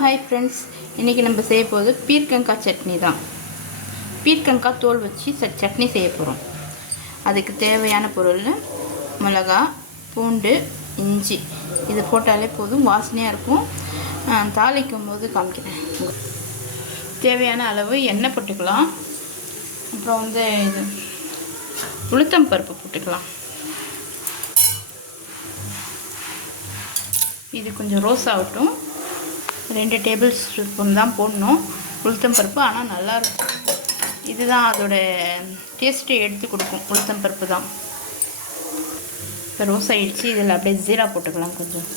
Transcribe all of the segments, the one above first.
Hi friends, இன்றைக்கி நம்ம செய்ய போகிறது பீர்க்கங்காய் சட்னி தான். பீர்க்கங்காய் தோல் வச்சு சட்னி செய்ய போகிறோம். அதுக்கு தேவையான பொருள் மிளகா, பூண்டு, இஞ்சி. இது போட்டாலே போதும், வாசனையாக இருக்கும். தாளிக்கும் போது காமிக்கிறேன். தேவையான அளவு எண்ணெய் போட்டுக்கலாம். அப்புறம் இது உளுத்தம் பருப்பு போட்டுக்கலாம். இது கொஞ்சம் ரோஸ் ஆகட்டும். 2 டேபிள் ஸ்பூன் தான் போடணும் உளுத்தம் பருப்பு. ஆனால் நல்லாயிருக்கும். இதுதான் அதோட டேஸ்ட்டை எடுத்து கொடுக்கும். உளுத்தம் பருப்பு தான். இப்போ ரோஸ் ஆகிடுச்சு. இதில் அப்படியே ஜீரா போட்டுக்கலாம் கொஞ்சம்.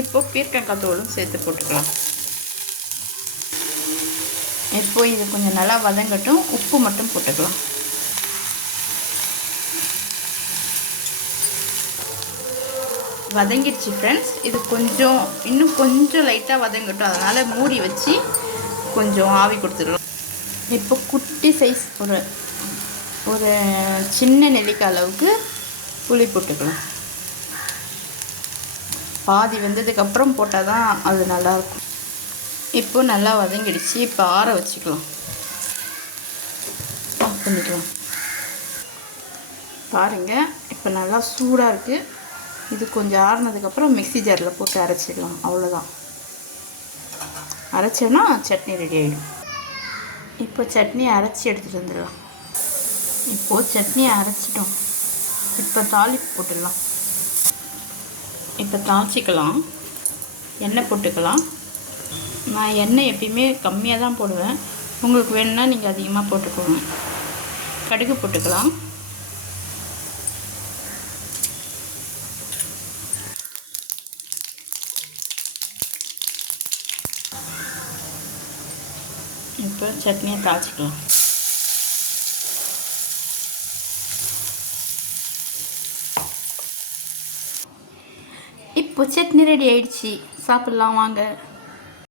இப்போ பீர்க்கங்காய் தோலும் சேர்த்து போட்டுக்கலாம். இப்போ இது கொஞ்சம் நல்லா வதங்கட்டும். உப்பு மட்டும் போட்டுக்கலாம். வதங்கிடுச்சு ஃப்ரெண்ட்ஸ். இது இன்னும் கொஞ்சம் லைட்டாக வதங்கட்டும். அதனால் மூடி வச்சு கொஞ்சம் ஆவி கொடுத்துடலாம். இப்போ குட்டி சைஸ் ஒரு சின்ன நெல்லிக்காய் அளவுக்கு புளி போட்டுக்கலாம். பாதி வெந்ததுக்கப்புறம் போட்டால் தான் அது நல்லாயிருக்கும். இப்போ நல்லா வதங்கிடுச்சு. இப்போ ஆற வச்சுக்கலாம். ஆஃப் பண்ணிக்கலாம். பாருங்கள், இப்போ நல்லா சூடாக இருக்குது. இது கொஞ்சம் ஆறுனதுக்கப்புறம் மிக்ஸி ஜாரில் போட்டு அரைச்சிக்கலாம். அவ்வளோதான். அரைச்சோன்னா சட்னி ரெடி ஆகிடும். இப்போ சட்னி அரைச்சி எடுத்துகிட்டு வந்துடலாம். இப்போது சட்னியை அரைச்சிட்டோம். இப்போ தாளிப்பு போட்டுடலாம். இப்போ தாளிச்சிக்கலாம். எண்ணெய் போட்டுக்கலாம். நான் எண்ணெய் எப்பயுமே கம்மியாக தான் போடுவேன். உங்களுக்கு வேணும்னா நீங்கள் அதிகமாக போட்டுக்கோங்க. கடுகு போட்டுக்கலாம். இப்போ சட்னியை தாளிச்சிக்கலாம். இப்போ சட்னி ரெடி ஆயிடுச்சு. சாப்பிட்லாம் வாங்க.